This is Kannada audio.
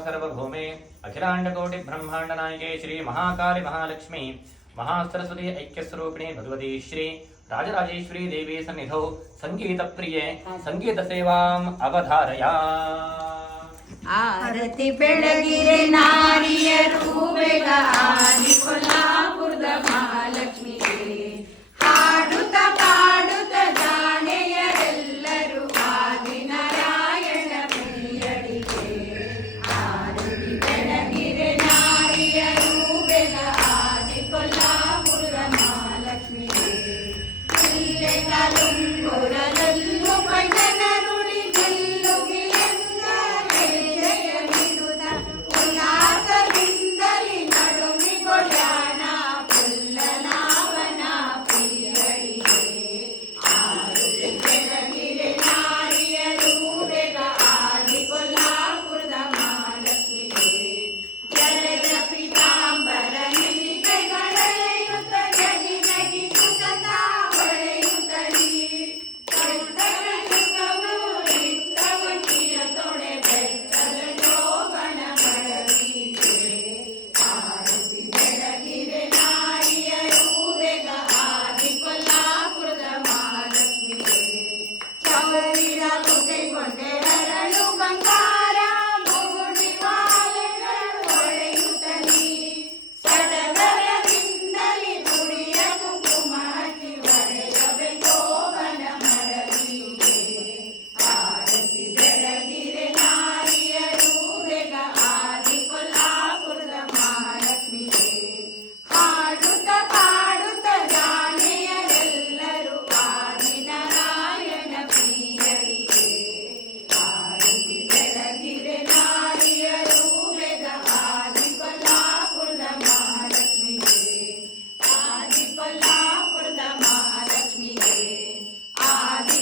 सर्वभौमे अखिलांडकोटि ब्रह्मांड नायके श्री महाकाली महालक्ष्मी महासरस्वती ऐक्यस्वरूपिणी भगवती श्री राजराजेश्वरी देवी सन्निधौ संगीत प्रिये संगीत सेवाम् अवधारया। आरती बेळगिरे नारियरू ಬೇಗ ಆದಿ ಕೊಲ್ಲಾಪುರದ ಮಹಾಲಕ್ಷ್ಮಿಗೆ ಹಾಡುತ್ತ ಪಾಡುತ್ತ ಜಾಣೆಯರೆಲ್ಲರೂ ಆದಿನಾರಾಯಣ ಪ್ರಿಯಳಿಗೆ ಆರತಿ ಬೆಳಗಿರೆ ನಾರಿಯರೂ ಬೇಗ ಆದಿ ಕೊಲ್ಲಾಪುರದ ಮಹಾಲಕ್ಷ್ಮಿಗೆ ಇಲ್ಲೆಗಲುಂಗುರದಲ್ಲೂ ಭಜನರುಳಿ ಗೆಲ್ಲುಗಿಲೆಂದ ಹೆಜ್ಜೆಯನಿಡುತ್ತ ಉಲ್ಲಾಸದಿಂದಲಿ ನಡುವಿಗೊಳ್ಯಾಣ ಪುಲ್ಲನಾವನ ಪ್ರಿಯಳಿಗೆ ಆರತಿ ಬೆಳಗಿರೆ ನಾರಿಯರೂ ಬೇಗ ಆದಿ ಕೊಲ್ಲಾಪುರದ ಮಹಾಲಕ್ಷ್ಮಿಗೆ ಜಲದ ಪೀತಾಂಬರ ನಿಲಿಕೆಗಳೆಳೆಯುತ್ತ ಜಗಿ ಜಗಿ ಸುಖದ ಹೊಳೆಯುತ್ತಲಿ ಕಟ್ಟದ ಶುಕವು ಇತ್ತವನಿಯ ತೊಡೆ ಬೆಟ್ಟದ ಶೋಭನ ಮಡವಿಗೆ ಆರತಿ ಬೆಳಗಿರೆ ನಾರಿಯರೂ ಬೇಗ ಆದಿ ಕೊಲ್ಲಾಪುರದ ಮಹಾಲಕ್ಷ್ಮಿಗೆ ಚೌರಿರ ಕೈಗೊಂಡೆ ಹರಳು ಬಂಗಾರ ಮುಗುಡಿ ಮಾಲೆಗಳು ಹೊಳೆಯುತ್ತಲಿ ಸಡಗರದಿಂದಲಿ ಗುಡಿಯ ಕುಂಕುಮ ಹಚ್ಚಿ ಒಡೆಯಬೇಕೋವನ ಮಡವಿಗೆ ಆರತಿ ಬೆಳಗಿರೆ ನಾರಿಯರೂ ಬೇಗ ಆದಿ ಕೊಲ್ಲಾಪುರದ ಮಹಾಲಕ್ಷ್ಮಿಗೆ ಹಾಡುತ್ತ ಪಾಡುತ್ತ ಜಾಣೆಯರೆಲ್ಲರೂ ಆದಿನಾರಾಯಣ ಪ್ರಿಯಳಿಗೆ ಆರತಿ ಬೆಳಗಿರೆ ನಾರಿಯರೂ ಬೇಗ ಆದಿ ಕೊಲ್ಲಾಪುರದ ಮಹಾಲಕ್ಷ್ಮಿಗೆ ಆದಿ ಕೊಲ್ಲಾಪುರದ ಮಹಾಲಕ್ಷ್ಮಿಗೆ ಆದಿ